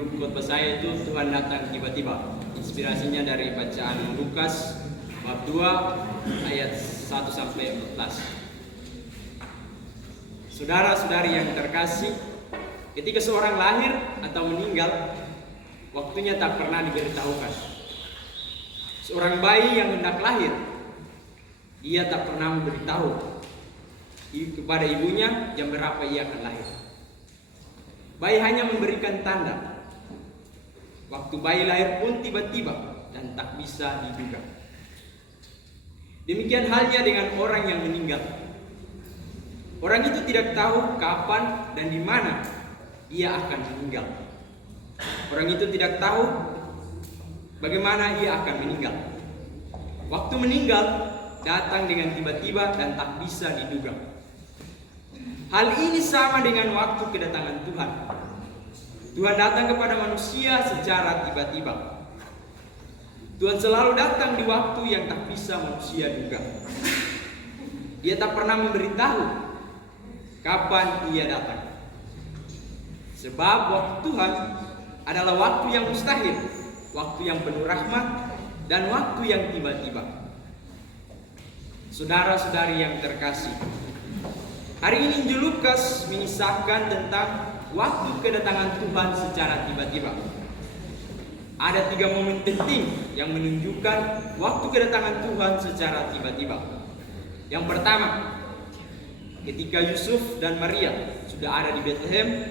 Judul khotbah saya itu Tuhan datang tiba-tiba. Inspirasinya dari bacaan Lukas bab 2 ayat 1 sampai 14. Saudara-saudari yang terkasih, ketika seorang lahir atau meninggal, waktunya tak pernah diberitahukan. Seorang bayi yang hendak lahir, ia tak pernah memberitahu kepada ibunya jam berapa ia akan lahir. Bayi hanya memberikan tanda. Waktu bayi lahir pun tiba-tiba dan tak bisa diduga. Demikian halnya dengan orang yang meninggal. Orang itu tidak tahu kapan dan di mana ia akan meninggal. Orang itu tidak tahu bagaimana ia akan meninggal. Waktu meninggal datang dengan tiba-tiba dan tak bisa diduga. Hal ini sama dengan waktu kedatangan Tuhan. Tuhan datang kepada manusia secara tiba-tiba. Tuhan selalu datang di waktu yang tak bisa manusia duga. Dia tak pernah memberitahu kapan ia datang. Sebab waktu Tuhan adalah waktu yang mustahil, waktu yang penuh rahmat, dan waktu yang tiba-tiba. Saudara-saudari yang terkasih, hari ini Injil Lukas mengisahkan tentang waktu kedatangan Tuhan secara tiba-tiba. Ada 3 momen penting yang menunjukkan waktu kedatangan Tuhan secara tiba-tiba. Yang pertama, ketika Yusuf dan Maria sudah ada di Bethlehem,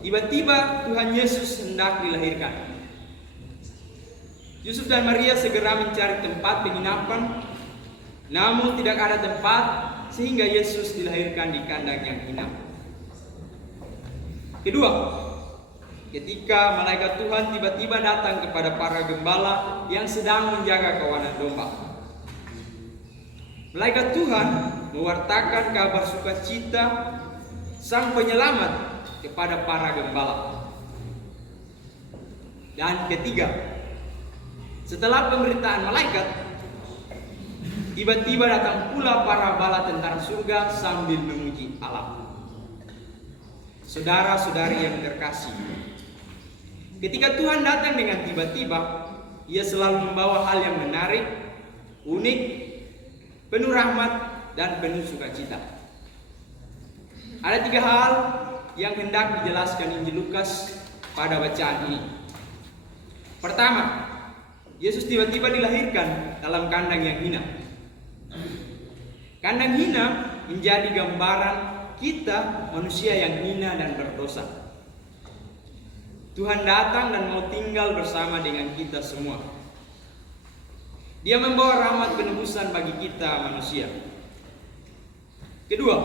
tiba-tiba Tuhan Yesus hendak dilahirkan. Yusuf dan Maria segera mencari tempat penginapan, namun tidak ada tempat sehingga Yesus dilahirkan di kandang yang inap. Kedua, ketika malaikat Tuhan tiba-tiba datang kepada para gembala yang sedang menjaga kawanan domba. Malaikat Tuhan mewartakan kabar sukacita Sang Penyelamat kepada para gembala. Dan ketiga, setelah pemberitaan malaikat, tiba-tiba datang pula para bala tentara surga sambil memuji Allah. Saudara-saudari yang terkasih, ketika Tuhan datang dengan tiba-tiba, Ia selalu membawa hal yang menarik, unik, penuh rahmat, dan penuh sukacita. Ada 3 hal yang hendak dijelaskan Injil Lukas pada bacaan ini. Pertama, Yesus tiba-tiba dilahirkan dalam kandang yang hina. Kandang hina menjadi gambaran kita manusia yang hina dan berdosa. Tuhan datang dan mau tinggal bersama dengan kita semua. Dia membawa rahmat penebusan bagi kita manusia. Kedua,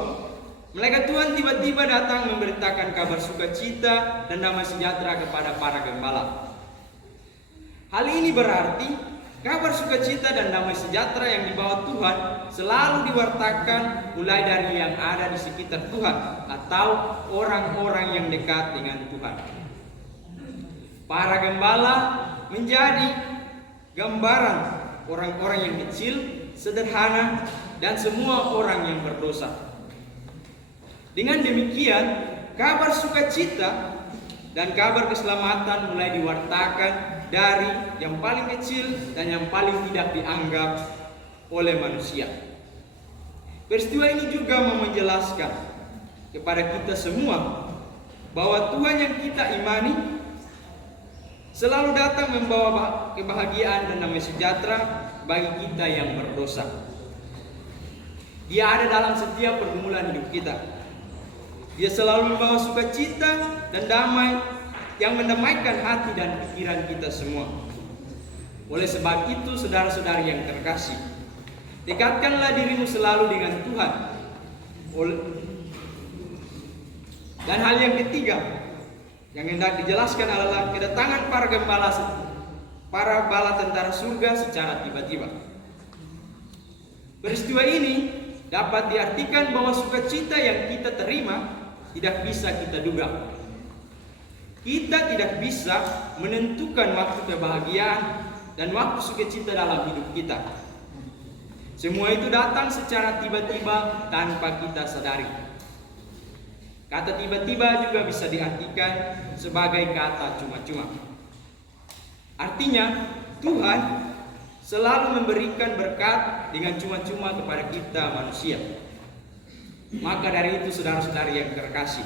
malaikat Tuhan tiba-tiba datang memberitakan kabar sukacita dan damai sejahtera kepada para gembala. Hal ini berarti kabar sukacita dan damai sejahtera yang dibawa Tuhan selalu diwartakan mulai dari yang ada di sekitar Tuhan atau orang-orang yang dekat dengan Tuhan. Para gembala menjadi gambaran orang-orang yang kecil, sederhana, dan semua orang yang berdosa. Dengan demikian, kabar sukacita dan kabar keselamatan mulai diwartakan dari yang paling kecil dan yang paling tidak dianggap oleh manusia. Peristiwa ini juga mau menjelaskan kepada kita semua bahwa Tuhan yang kita imani selalu datang membawa kebahagiaan dan damai sejahtera bagi kita yang berdosa. Dia ada dalam setiap pergumulan hidup kita. Dia selalu membawa sukacita dan damai yang mendamaikan hati dan pikiran kita semua. Oleh sebab itu, saudara-saudari yang terkasih, dekatkanlah dirimu selalu dengan Tuhan. Dan hal yang ketiga yang hendak dijelaskan adalah kedatangan para bala tentara surga secara tiba-tiba. Peristiwa ini dapat diartikan bahwa sukacita yang kita terima tidak bisa kita duga. Kita tidak bisa menentukan waktu kebahagiaan dan waktu sukacita dalam hidup kita. Semua itu datang secara tiba-tiba tanpa kita sadari. Kata tiba-tiba juga bisa diartikan sebagai kata cuma-cuma. Artinya, Tuhan selalu memberikan berkat dengan cuma-cuma kepada kita manusia. Maka dari itu saudara-saudari yang terkasih,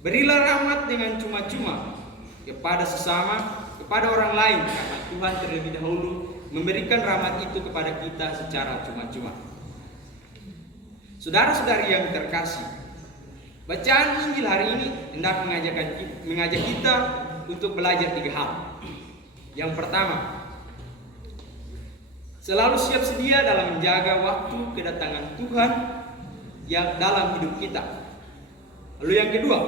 berilah rahmat dengan cuma-cuma kepada sesama, kepada orang lain, karena Tuhan terlebih dahulu memberikan rahmat itu kepada kita secara cuma-cuma. Saudara-saudari yang terkasih, bacaan Injil hari ini hendak mengajak kita untuk belajar 3 hal. Yang pertama, selalu siap sedia dalam menjaga waktu kedatangan Tuhan yang dalam hidup kita. Lalu yang kedua,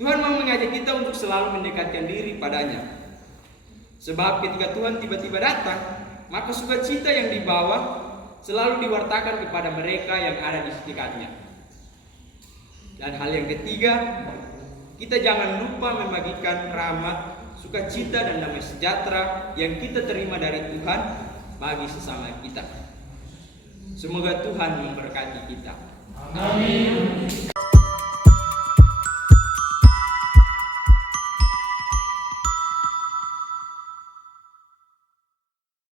Tuhan mau mengajak kita untuk selalu mendekatkan diri padanya. Sebab ketika Tuhan tiba-tiba datang, maka sukacita yang dibawa selalu diwartakan kepada mereka yang ada di sekitarnya. Dan hal yang ketiga, kita jangan lupa membagikan rahmat, sukacita dan damai sejahtera yang kita terima dari Tuhan bagi sesama kita. Semoga Tuhan memberkati kita. Amin.